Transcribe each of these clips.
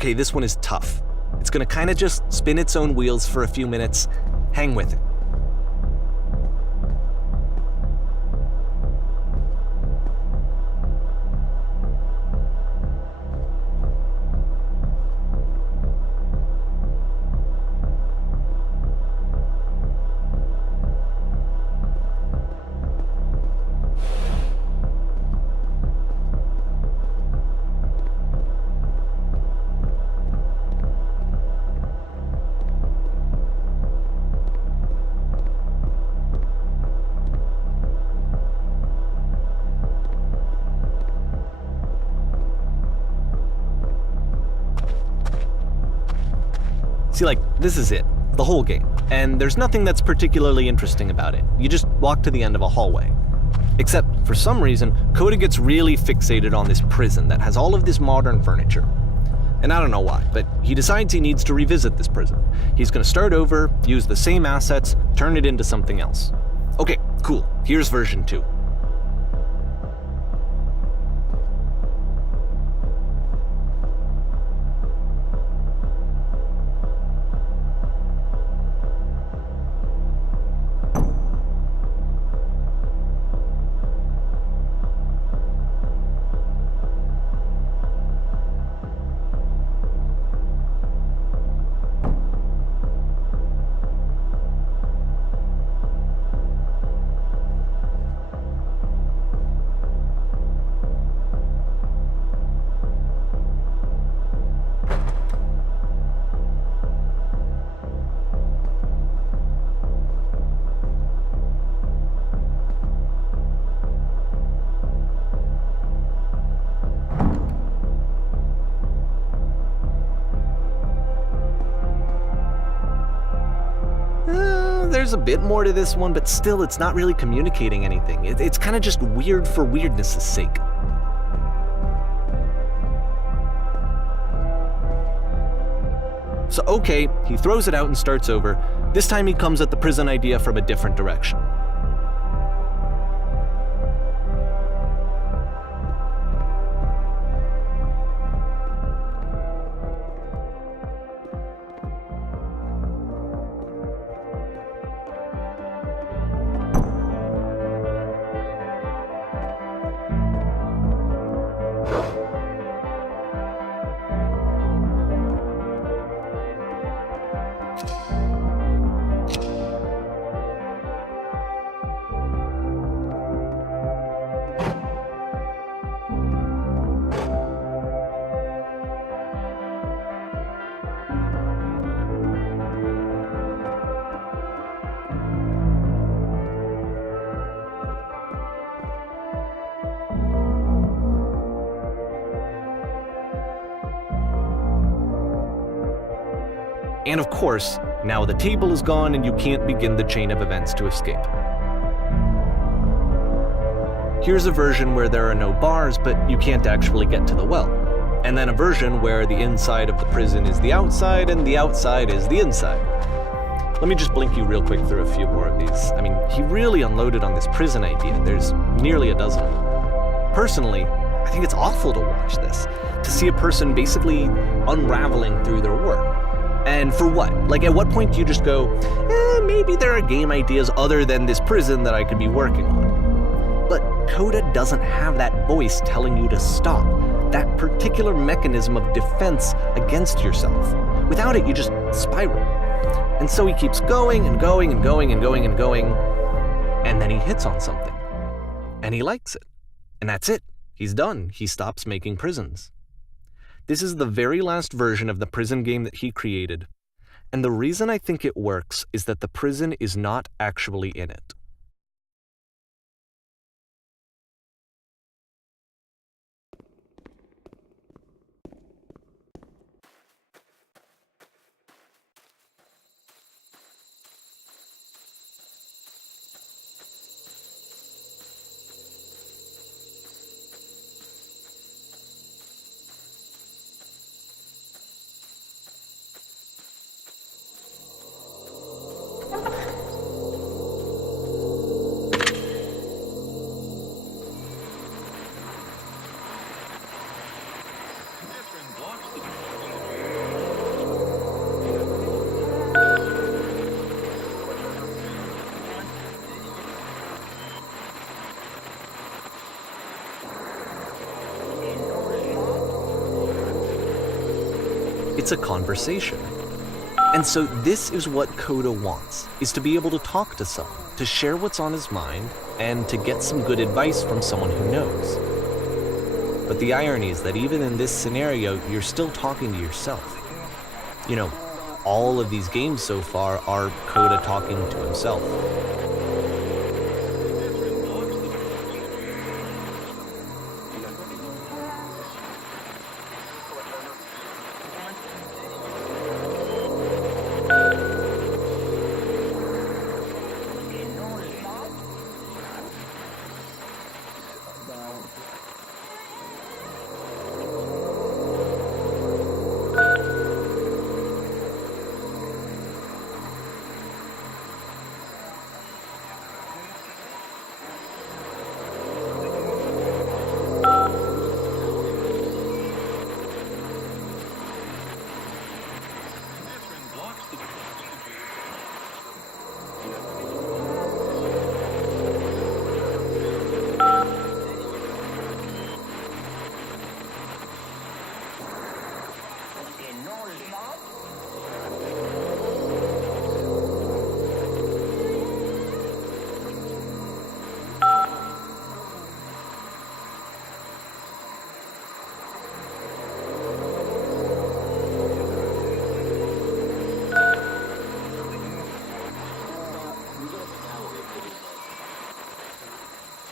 Okay, this one is tough. It's gonna kind of just spin its own wheels for a few minutes. Hang with it. See, this is it, the whole game, and there's nothing that's particularly interesting about it. You just walk to the end of a hallway. Except, for some reason, Coda gets really fixated on this prison that has all of this modern furniture. And I don't know why, but he decides he needs to revisit this prison. He's gonna start over, use the same assets, turn it into something else. Okay, cool, here's version 2. There's a bit more to this one, but still it's not really communicating anything. It's kind of just weird for weirdness' sake. So okay, he throws it out and starts over. This time he comes at the prison idea from a different direction. And of course, now the table is gone and you can't begin the chain of events to escape. Here's a version where there are no bars, but you can't actually get to the well. And then a version where the inside of the prison is the outside and the outside is the inside. Let me just blink you real quick through a few more of these. I mean, he really unloaded on this prison idea. There's nearly a dozen. Personally, I think it's awful to watch this, to see a person basically unraveling through their work. And for what? At what point do you just go, maybe there are game ideas other than this prison that I could be working on? But Coda doesn't have that voice telling you to stop, that particular mechanism of defense against yourself. Without it, you just spiral. And so he keeps going and going and going and going and going, and then he hits on something. And he likes it. And that's it. He's done. He stops making prisons. This is the very last version of the prison game that he created, and the reason I think it works is that the prison is not actually in it. It's a conversation. And so this is what Coda wants, is to be able to talk to someone, to share what's on his mind, and to get some good advice from someone who knows. But the irony is that even in this scenario, you're still talking to yourself. You know, all of these games so far are Coda talking to himself.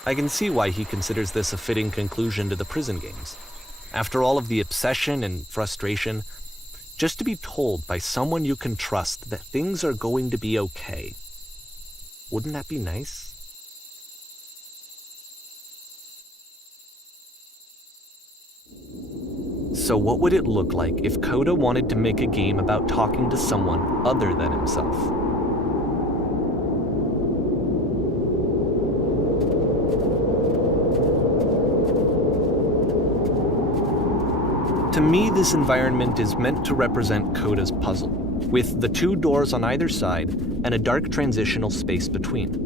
I can see why he considers this a fitting conclusion to the prison games. After all of the obsession and frustration, just to be told by someone you can trust that things are going to be okay. Wouldn't that be nice? So what would it look like if Coda wanted to make a game about talking to someone other than himself? To me, this environment is meant to represent Coda's puzzle, with the two doors on either side and a dark transitional space between.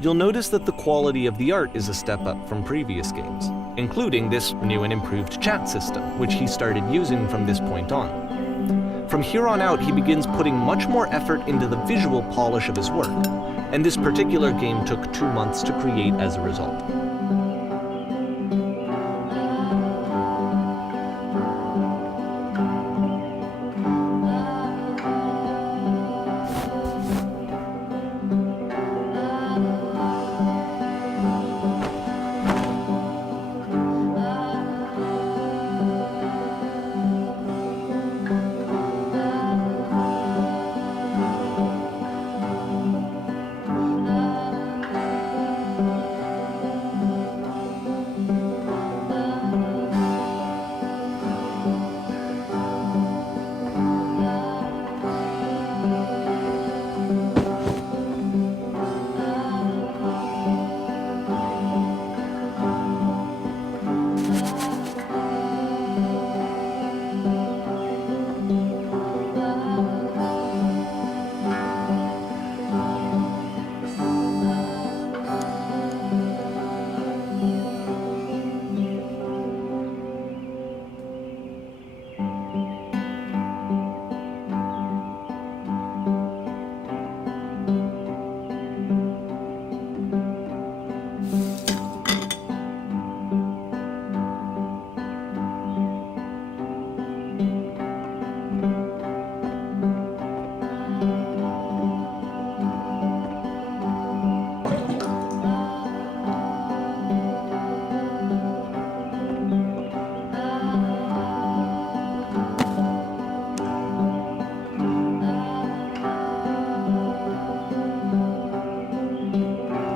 You'll notice that the quality of the art is a step up from previous games, including this new and improved chat system, which he started using from this point on. From here on out, he begins putting much more effort into the visual polish of his work, and this particular game took 2 months to create as a result.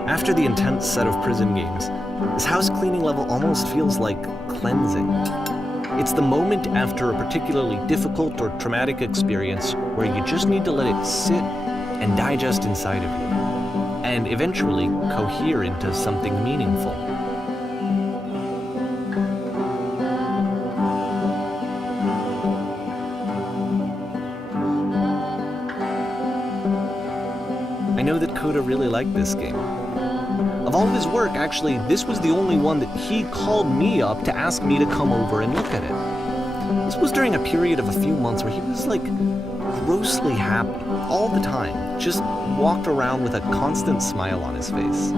After the intense set of prison games, this house cleaning level almost feels like cleansing. It's the moment after a particularly difficult or traumatic experience where you just need to let it sit and digest inside of you. and eventually cohere into something meaningful. I know that Coda really liked this game. Of all of his work, actually, this was the only one that he called me up to ask me to come over and look at it. This was during a period of a few months where he was like grossly happy all the time, just walked around with a constant smile on his face.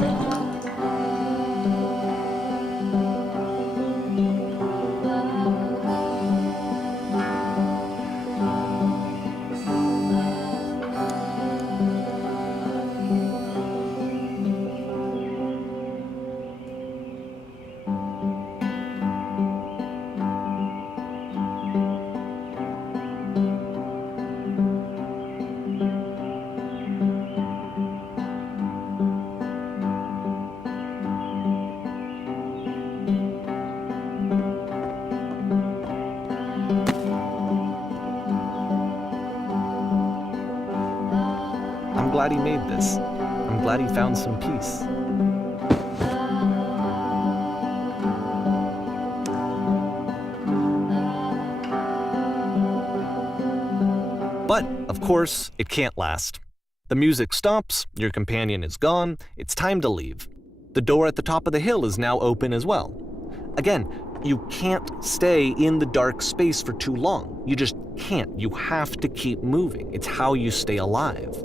I'm glad he made this. I'm glad he found some peace. But, of course, it can't last. The music stops, your companion is gone, it's time to leave. The door at the top of the hill is now open as well. Again, you can't stay in the dark space for too long. You just can't. You have to keep moving. It's how you stay alive.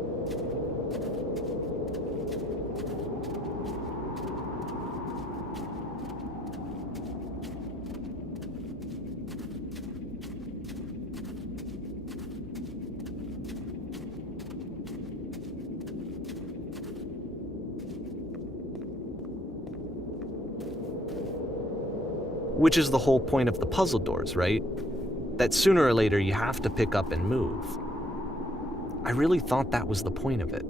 Which is the whole point of the puzzle doors, right? That sooner or later you have to pick up and move. I really thought that was the point of it.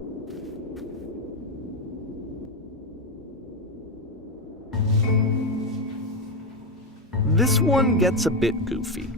This one gets a bit goofy.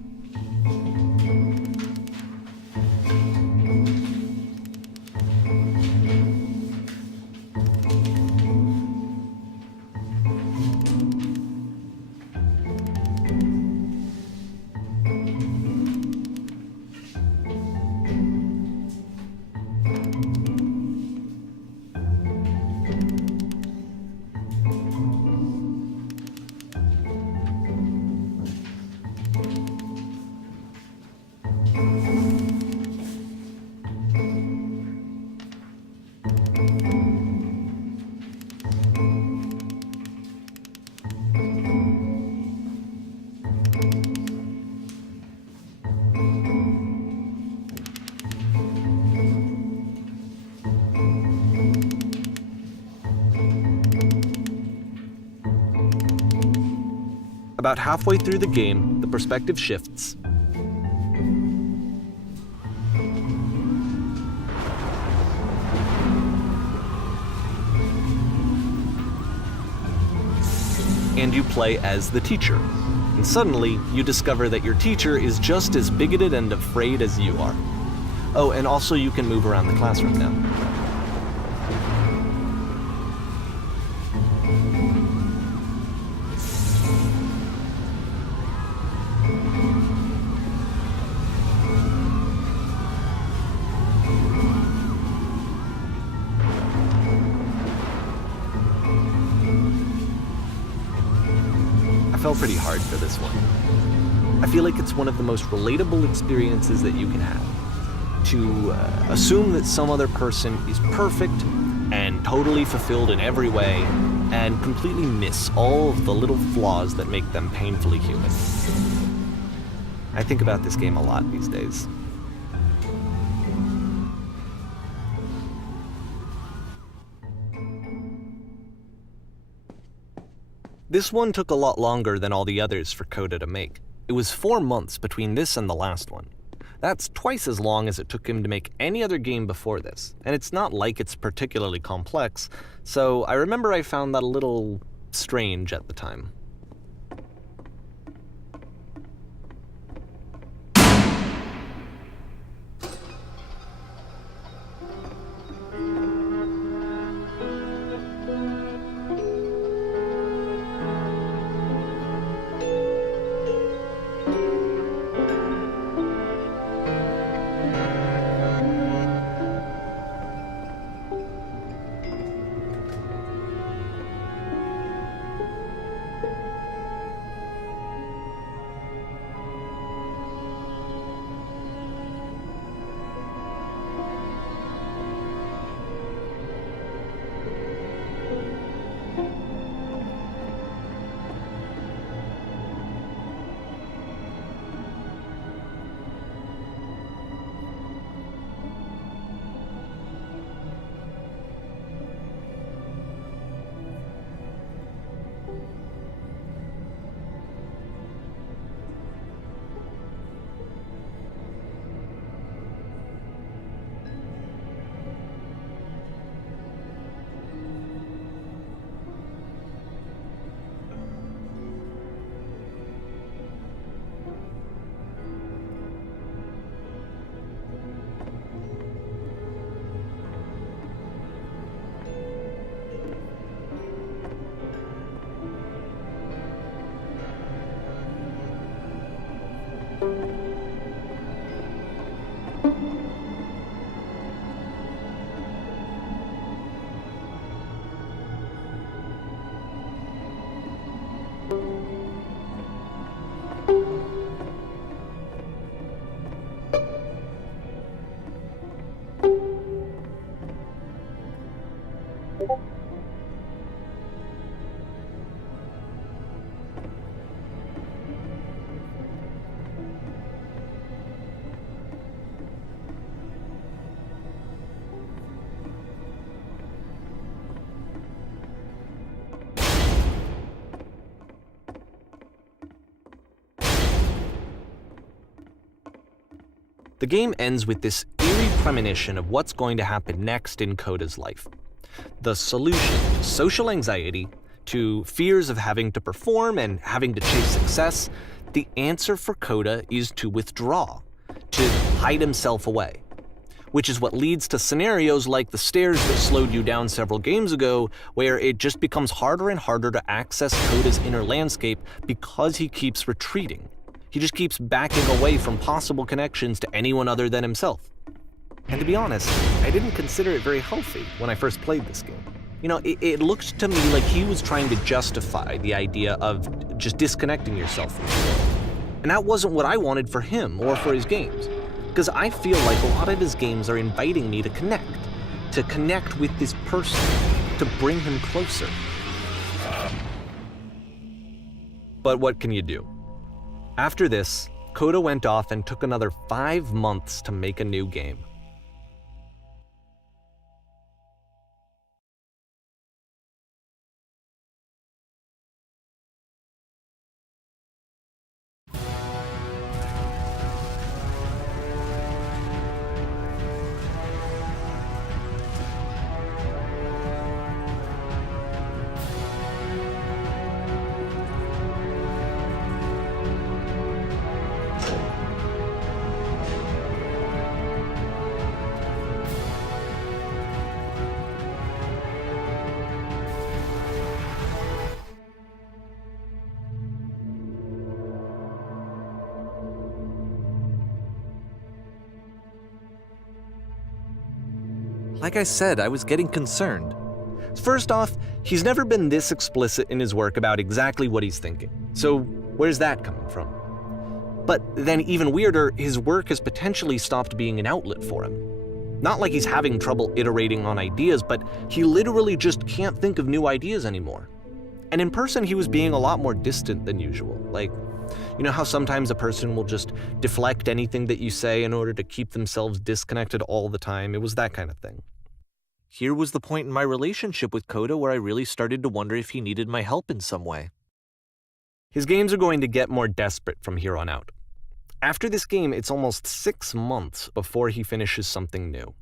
About halfway through the game, the perspective shifts. And you play as the teacher. And suddenly, you discover that your teacher is just as bigoted and afraid as you are. Oh, and also you can move around the classroom now. I fell pretty hard for this one. I feel like it's one of the most relatable experiences that you can have. To assume that some other person is perfect and totally fulfilled in every way, and completely miss all of the little flaws that make them painfully human. I think about this game a lot these days. This one took a lot longer than all the others for Coda to make. It was 4 months between this and the last one. That's twice as long as it took him to make any other game before this, and it's not like it's particularly complex, so I remember I found that a little strange at the time. The game ends with this eerie premonition of what's going to happen next in Coda's life. The solution to social anxiety, to fears of having to perform and having to chase success, the answer for Coda is to withdraw, to hide himself away. Which is what leads to scenarios like the stairs that slowed you down several games ago, where it just becomes harder and harder to access Coda's inner landscape because he keeps retreating. He just keeps backing away from possible connections to anyone other than himself. And to be honest, I didn't consider it very healthy when I first played this game. You know, it looked to me like he was trying to justify the idea of just disconnecting yourself from the world. And that wasn't what I wanted for him or for his games. Because I feel like a lot of his games are inviting me to connect with this person, to bring him closer. But what can you do? After this, Coda went off and took another 5 months to make a new game. Like I said, I was getting concerned. First off, he's never been this explicit in his work about exactly what he's thinking. So where's that coming from? But then even weirder, his work has potentially stopped being an outlet for him. Not like he's having trouble iterating on ideas, but he literally just can't think of new ideas anymore. And in person, he was being a lot more distant than usual. Like, you know how sometimes a person will just deflect anything that you say in order to keep themselves disconnected all the time? It was that kind of thing. Here was the point in my relationship with Coda where I really started to wonder if he needed my help in some way. His games are going to get more desperate from here on out. After this game, it's almost 6 months before he finishes something new.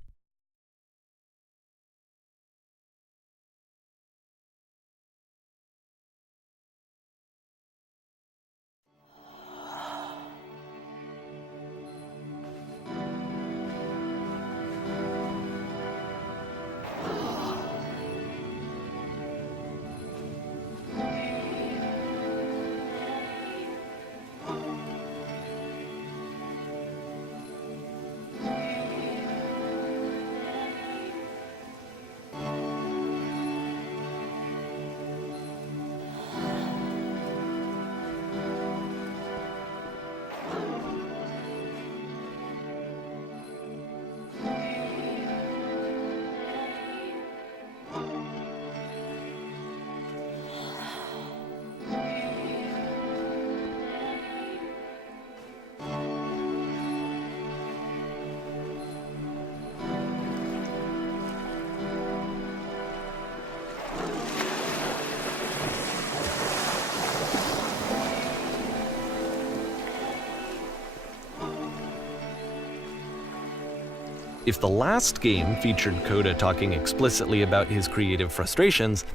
If the last game featured Coda talking explicitly about his creative frustrations,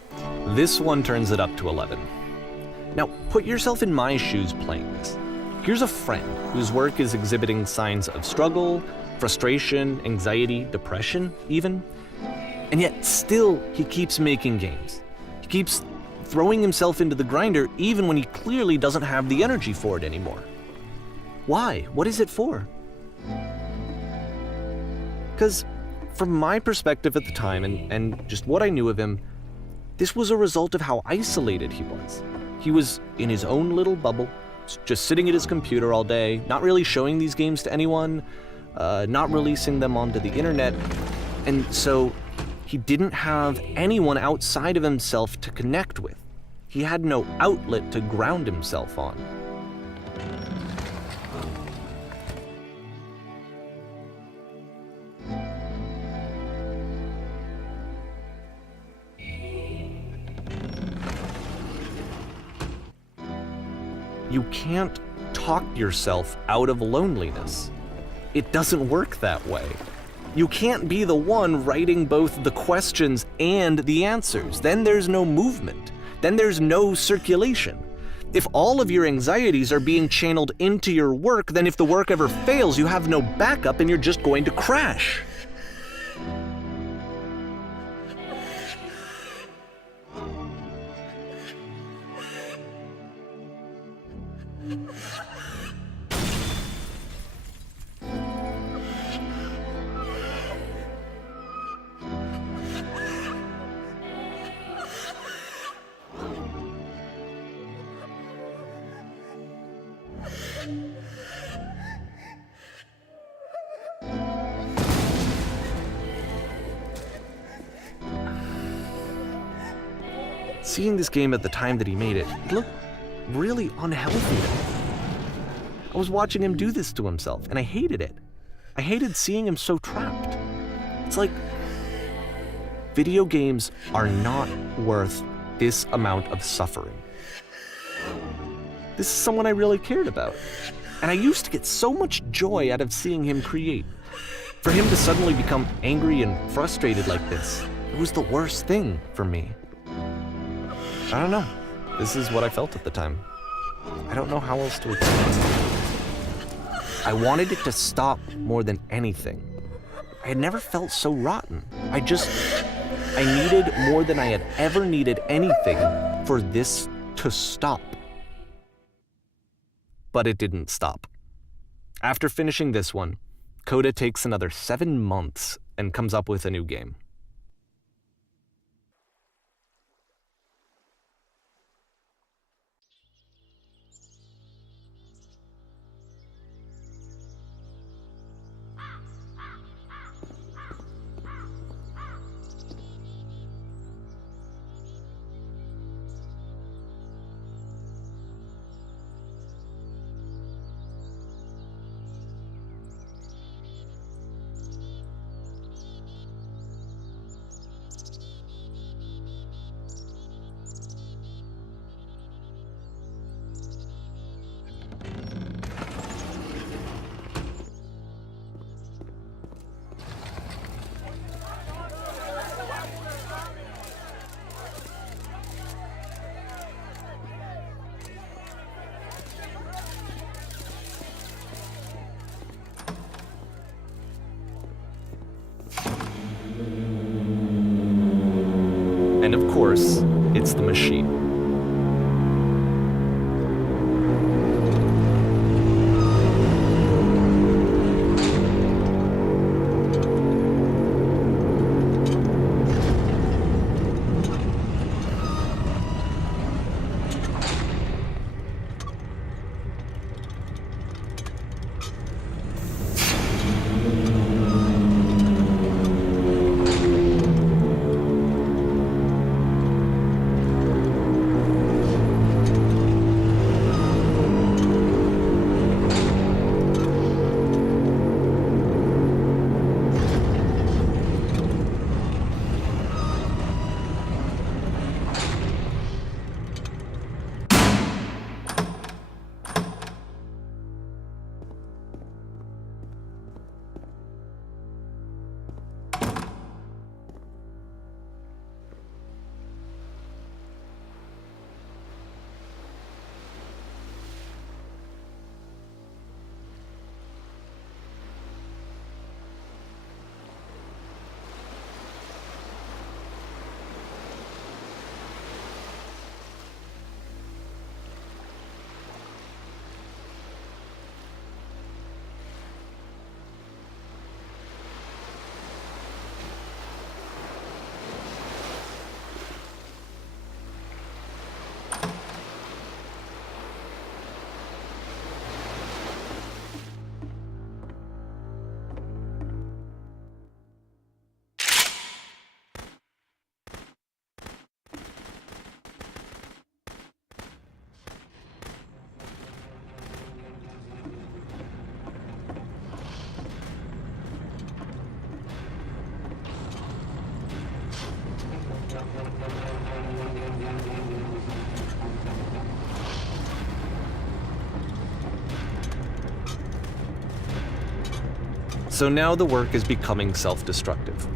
this one turns it up to 11. Now, put yourself in my shoes playing this. Here's a friend whose work is exhibiting signs of struggle, frustration, anxiety, depression even, and yet still he keeps making games. He keeps throwing himself into the grinder even when he clearly doesn't have the energy for it anymore. Why? What is it for? Because from my perspective at the time and just what I knew of him, this was a result of how isolated he was. He was in his own little bubble, just sitting at his computer all day, not really showing these games to anyone, not releasing them onto the internet, and so he didn't have anyone outside of himself to connect with. He had no outlet to ground himself on. You can't talk yourself out of loneliness. It doesn't work that way. You can't be the one writing both the questions and the answers. Then there's no movement. Then there's no circulation. If all of your anxieties are being channeled into your work, then if the work ever fails, you have no backup and you're just going to crash. Seeing this game at the time that he made it, it looked really unhealthy. I was watching him do this to himself, and I hated it. I hated seeing him so trapped. It's like, video games are not worth this amount of suffering. This is someone I really cared about, and I used to get so much joy out of seeing him create. For him to suddenly become angry and frustrated like this, it was the worst thing for me. I don't know. This is what I felt at the time. I don't know how else to explain it. I wanted it to stop more than anything. I had never felt so rotten. I needed more than I had ever needed anything for this to stop. But it didn't stop. After finishing this one, Coda takes another 7 months and comes up with a new game. And of course, it's the machine. So now the work is becoming self-destructive.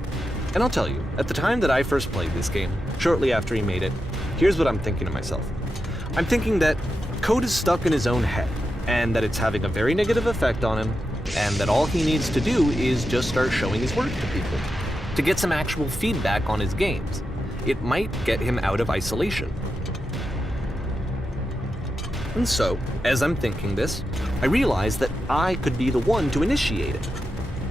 And I'll tell you, at the time that I first played this game, shortly after he made it, here's what I'm thinking to myself. I'm thinking that code is stuck in his own head, and that it's having a very negative effect on him, and that all he needs to do is just start showing his work to people, to get some actual feedback on his games. It might get him out of isolation. And so, as I'm thinking this, I realize that I could be the one to initiate it.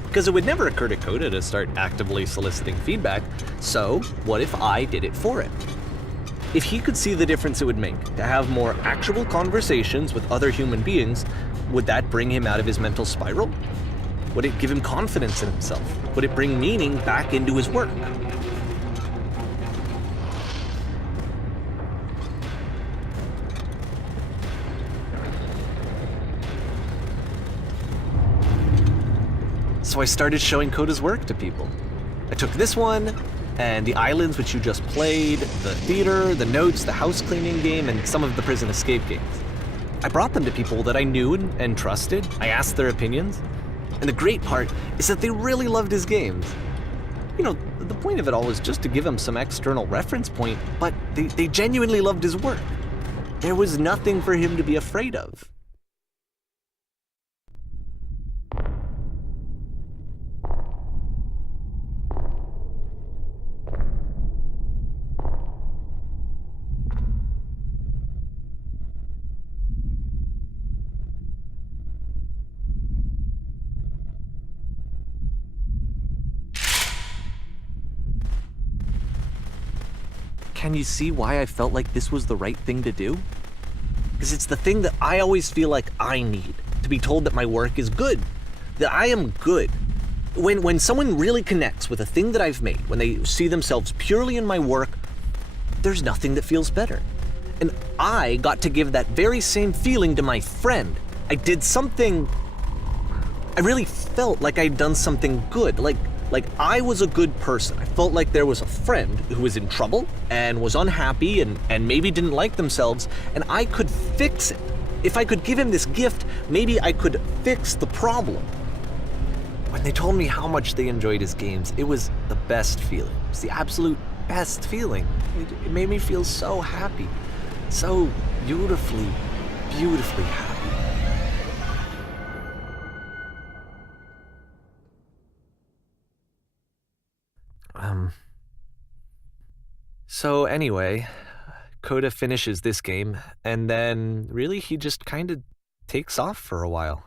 Because it would never occur to Coda to start actively soliciting feedback, so what if I did it for him? If he could see the difference it would make to have more actual conversations with other human beings, would that bring him out of his mental spiral? Would it give him confidence in himself? Would it bring meaning back into his work? So I started showing Coda's work to people. I took this one, and the islands which you just played, the theater, the notes, the house cleaning game, and some of the prison escape games. I brought them to people that I knew and trusted. I asked their opinions. And the great part is that they really loved his games. You know, the point of it all was just to give him some external reference point, but they genuinely loved his work. There was nothing for him to be afraid of. Can you see why I felt like this was the right thing to do? Because it's the thing that I always feel like I need, to be told that my work is good, that I am good. When someone really connects with a thing that I've made, when they see themselves purely in my work, there's nothing that feels better. And I got to give that very same feeling to my friend. I did something, I really felt like I'd done something good, like I was a good person. I felt like there was a friend who was in trouble and was unhappy and maybe didn't like themselves, and I could fix it. If I could give him this gift, maybe I could fix the problem. When they told me how much they enjoyed his games, it was the best feeling. It was the absolute best feeling. It made me feel so happy, so beautifully, beautifully happy. So anyway, Coda finishes this game, and then really he just kind of takes off for a while.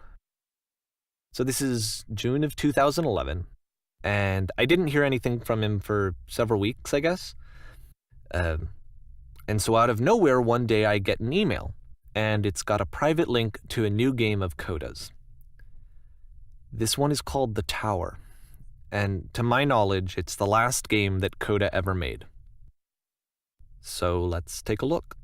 So this is June of 2011, and I didn't hear anything from him for several weeks, I guess. And so out of nowhere, one day I get an email, and it's got a private link to a new game of Coda's. This one is called The Tower, and to my knowledge, it's the last game that Coda ever made. So let's take a look.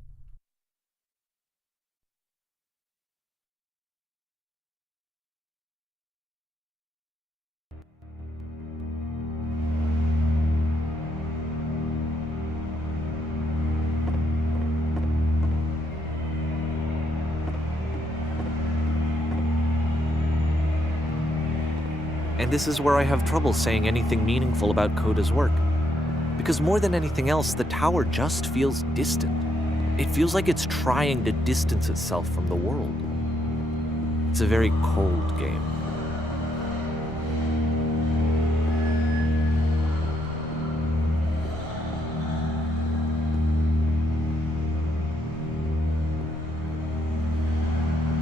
And this is where I have trouble saying anything meaningful about Coda's work. Because more than anything else, the tower just feels distant. It feels like it's trying to distance itself from the world. It's a very cold game.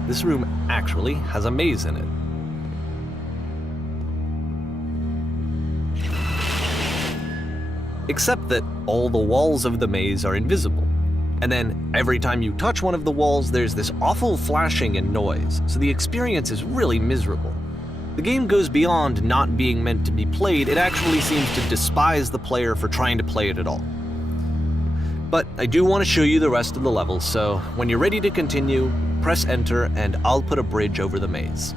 This room actually has a maze in it. Except that all the walls of the maze are invisible. And then every time you touch one of the walls, there's this awful flashing and noise, so the experience is really miserable. The game goes beyond not being meant to be played, it actually seems to despise the player for trying to play it at all. But I do want to show you the rest of the levels, so when you're ready to continue, press enter and I'll put a bridge over the maze.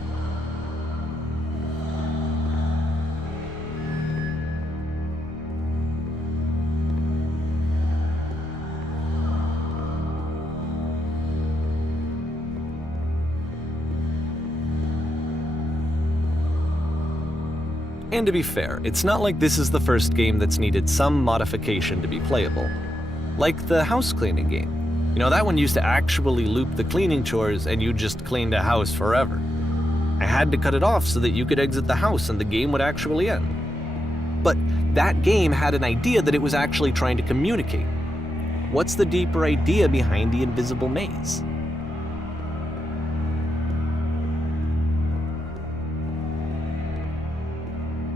And to be fair, it's not like this is the first game that's needed some modification to be playable. Like the house cleaning game. You know, that one used to actually loop the cleaning chores and you just cleaned a house forever. I had to cut it off so that you could exit the house and the game would actually end. But that game had an idea that it was actually trying to communicate. What's the deeper idea behind the invisible maze?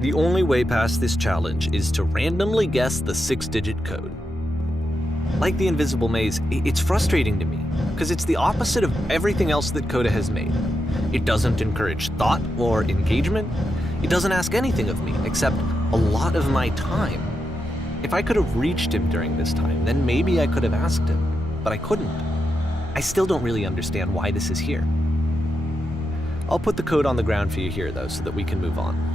The only way past this challenge is to randomly guess the 6-digit code. Like the invisible maze, it's frustrating to me, because it's the opposite of everything else that Coda has made. It doesn't encourage thought or engagement. It doesn't ask anything of me, except a lot of my time. If I could have reached him during this time, then maybe I could have asked him, but I couldn't. I still don't really understand why this is here. I'll put the code on the ground for you here, though, so that we can move on.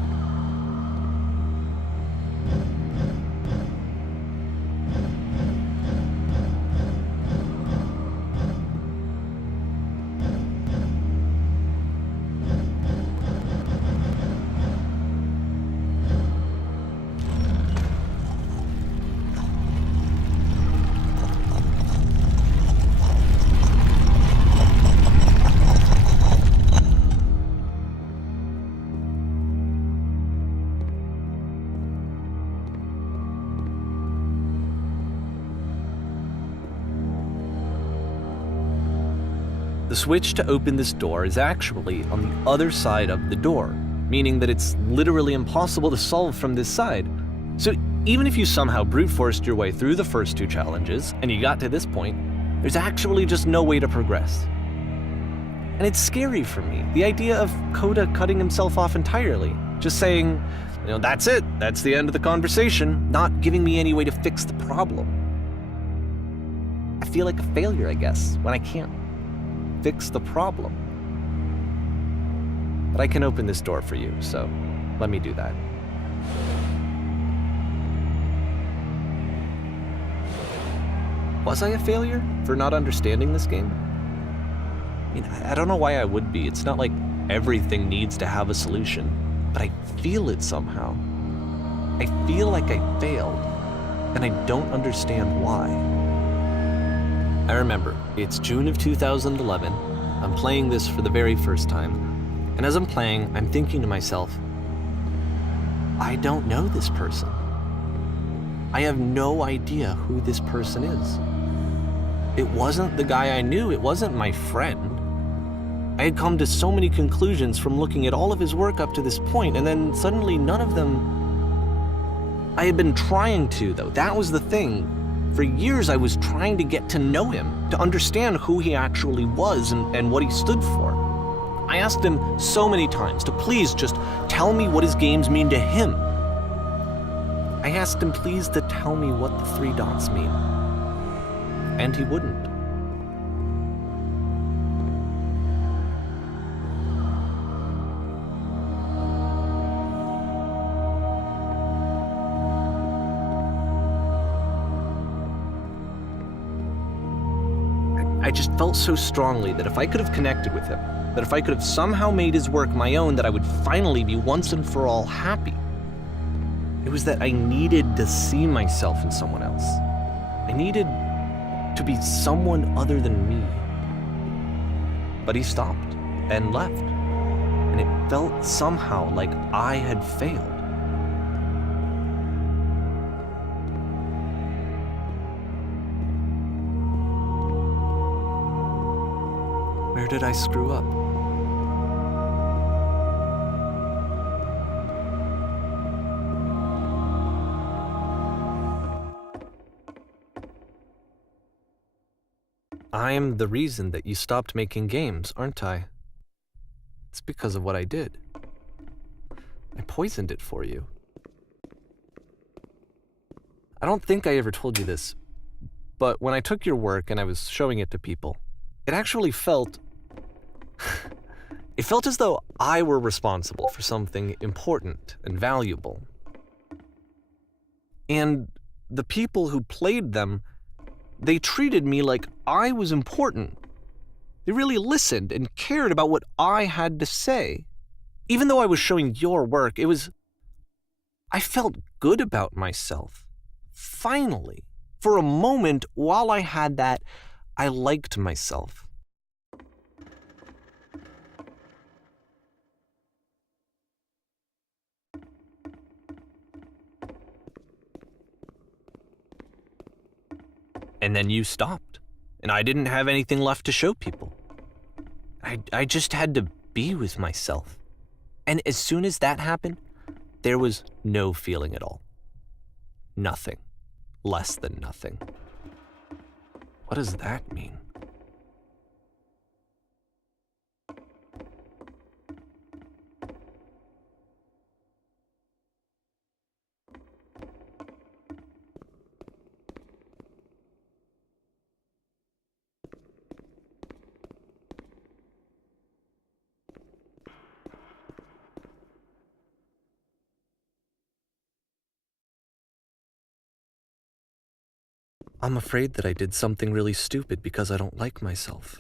The switch to open this door is actually on the other side of the door, meaning that it's literally impossible to solve from this side. So even if you somehow brute forced your way through the first 2 challenges and you got to this point, there's actually just no way to progress. And it's scary for me, the idea of Coda cutting himself off entirely, just saying, you know, that's it, that's the end of the conversation, not giving me any way to fix the problem. I feel like a failure, I guess, when I can't fix the problem. But I can open this door for you, so let me do that. Was I a failure for not understanding this game? I mean, I don't know why I would be. It's not like everything needs to have a solution, but I feel it somehow. I feel like I failed, and I don't understand why. I remember, it's June of 2011, I'm playing this for the very first time, and as I'm playing, I'm thinking to myself, I don't know this person. I have no idea who this person is. It wasn't the guy I knew, it wasn't my friend. I had come to so many conclusions from looking at all of his work up to this point, and then suddenly none of them... I had been trying to, though, that was the thing. For years, I was trying to get to know him, to understand who he actually was and what he stood for. I asked him so many times to please just tell me what his games mean to him. I asked him please to tell me what the 3 dots mean. And he wouldn't. I just felt so strongly that if I could have connected with him, that if I could have somehow made his work my own, that I would finally be once and for all happy. It was that I needed to see myself in someone else. I needed to be someone other than me. But he stopped and left, and it felt somehow like I had failed. Where did I screw up? I'm the reason that you stopped making games, aren't I? It's because of what I did. I poisoned it for you. I don't think I ever told you this, but when I took your work and I was showing it to people, it actually felt... it felt as though I were responsible for something important and valuable. And the people who played them, they treated me like I was important. They really listened and cared about what I had to say. Even though I was showing your work, it was I felt good about myself. Finally. For a moment, while I had that, I liked myself. And then you stopped, and I didn't have anything left to show people. I just had to be with myself. And as soon as that happened, there was no feeling at all. Nothing. Less than nothing. What does that mean? I'm afraid that I did something really stupid because I don't like myself.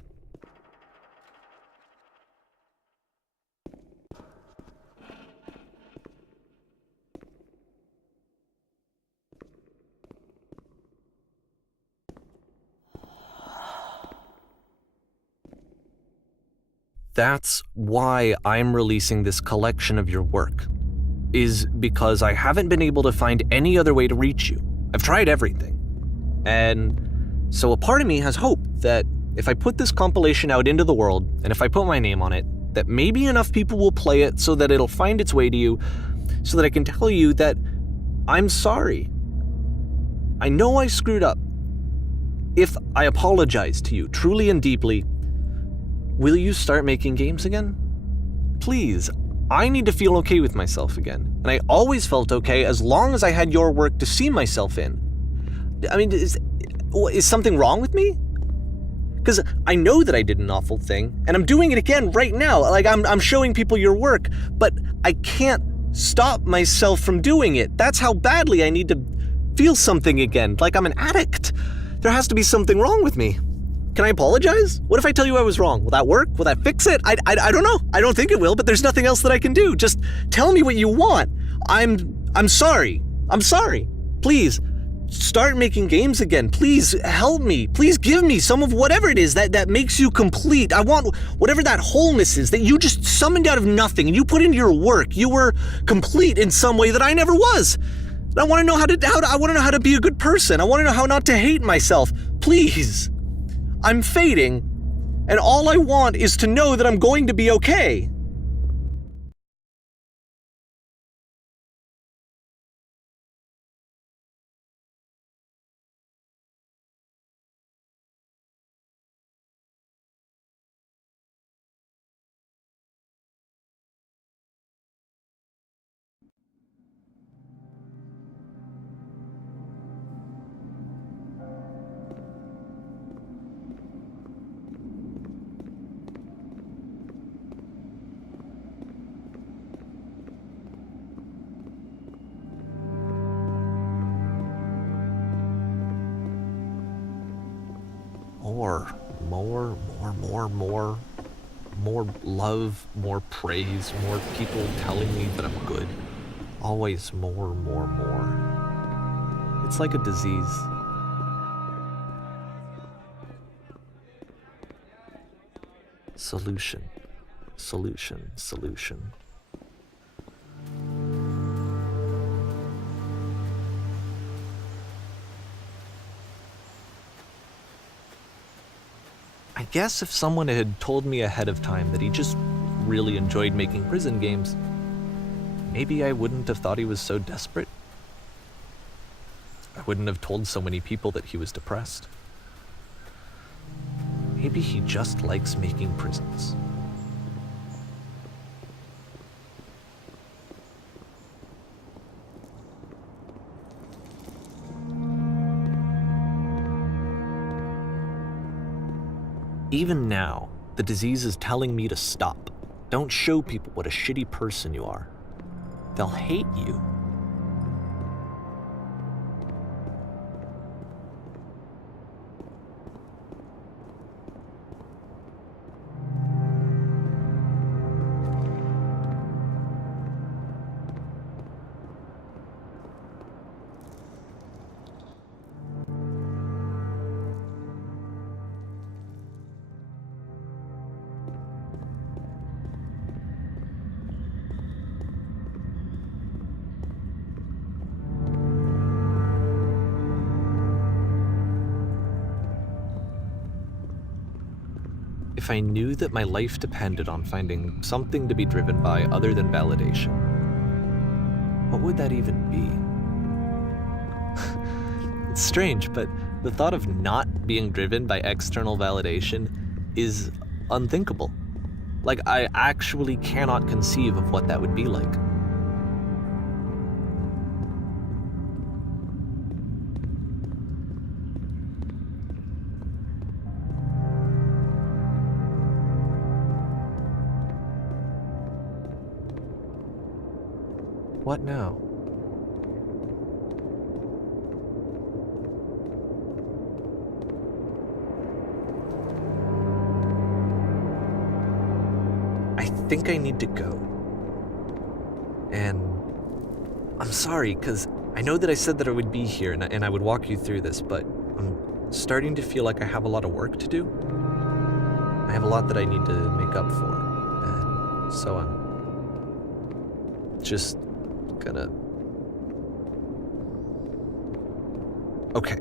That's why I'm releasing this collection of your work, is because I haven't been able to find any other way to reach you. I've tried everything. And so a part of me has hope that if I put this compilation out into the world, and if I put my name on it, that maybe enough people will play it so that it'll find its way to you, so that I can tell you that I'm sorry. I know I screwed up. If I apologize to you truly and deeply, will you start making games again? Please, I need to feel okay with myself again. And I always felt okay as long as I had your work to see myself in. I mean, is something wrong with me? Because I know that I did an awful thing, and I'm doing it again right now. Like, I'm showing people your work, but I can't stop myself from doing it. That's how badly I need to feel something again, like I'm an addict. There has to be something wrong with me. Can I apologize? What if I tell you I was wrong? Will that work? Will that fix it? I don't know. I don't think it will, but there's nothing else that I can do. Just tell me what you want. I'm sorry. I'm sorry. Please, start making games again. Please help me. Please give me some of whatever it is that makes you complete. I want whatever that wholeness is that you just summoned out of nothing and you put into your work. You were complete in some way that I never was. And I want to know how to be a good person. I want to know how not to hate myself. Please. I'm fading, and all I want is to know that I'm going to be okay. More love, more praise, more people telling me that I'm good. Always more. It's like a disease. Solution. I guess if someone had told me ahead of time that he just really enjoyed making prison games, maybe I wouldn't have thought he was so desperate. I wouldn't have told so many people that he was depressed. Maybe he just likes making prisons. Even now, the disease is telling me to stop. Don't show people what a shitty person you are. They'll hate you. If I knew that my life depended on finding something to be driven by other than validation, what would that even be? It's strange, but the thought of not being driven by external validation is unthinkable. Like, I actually cannot conceive of what that would be like. What now? I think I need to go. And I'm sorry, because I know that I said that I would be here and I would walk you through this, but I'm starting to feel like I have a lot of work to do. I have a lot that I need to make up for. And so I'm just gonna... Okay.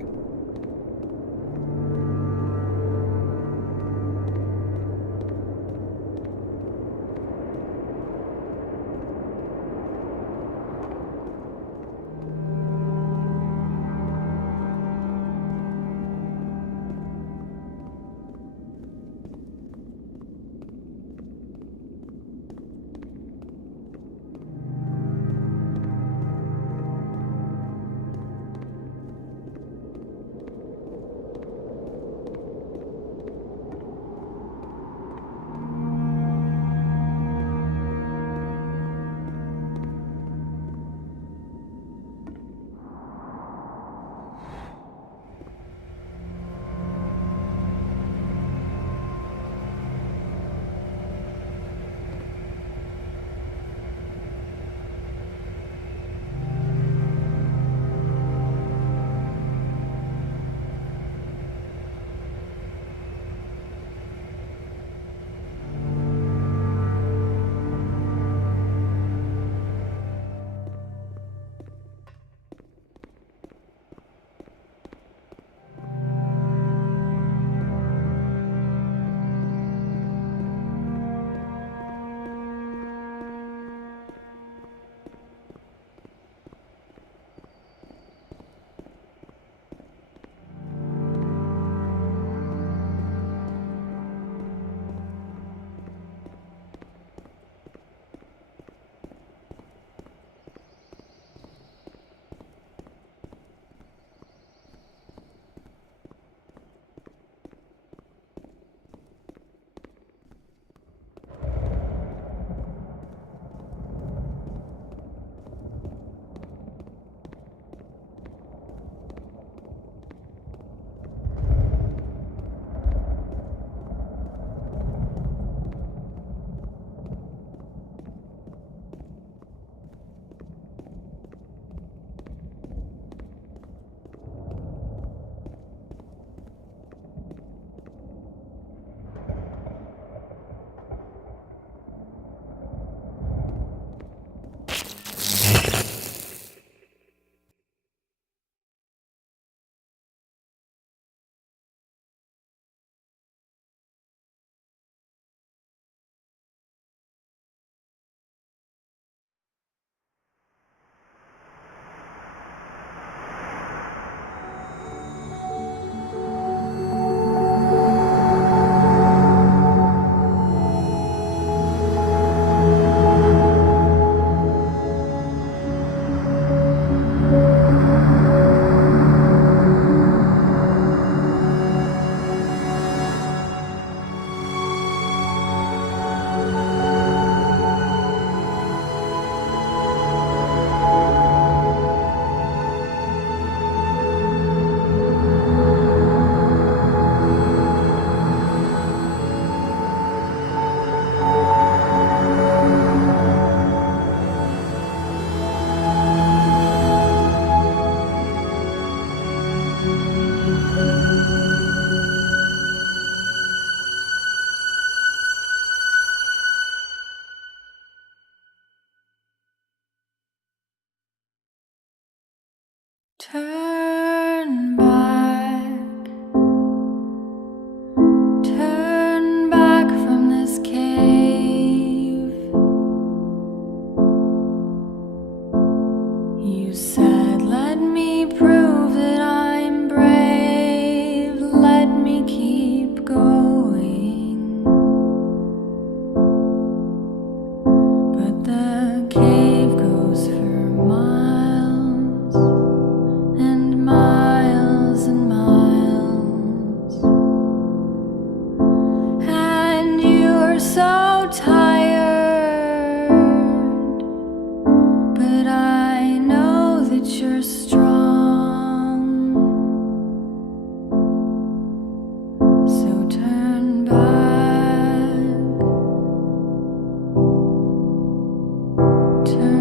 Turn back, turn back. turn.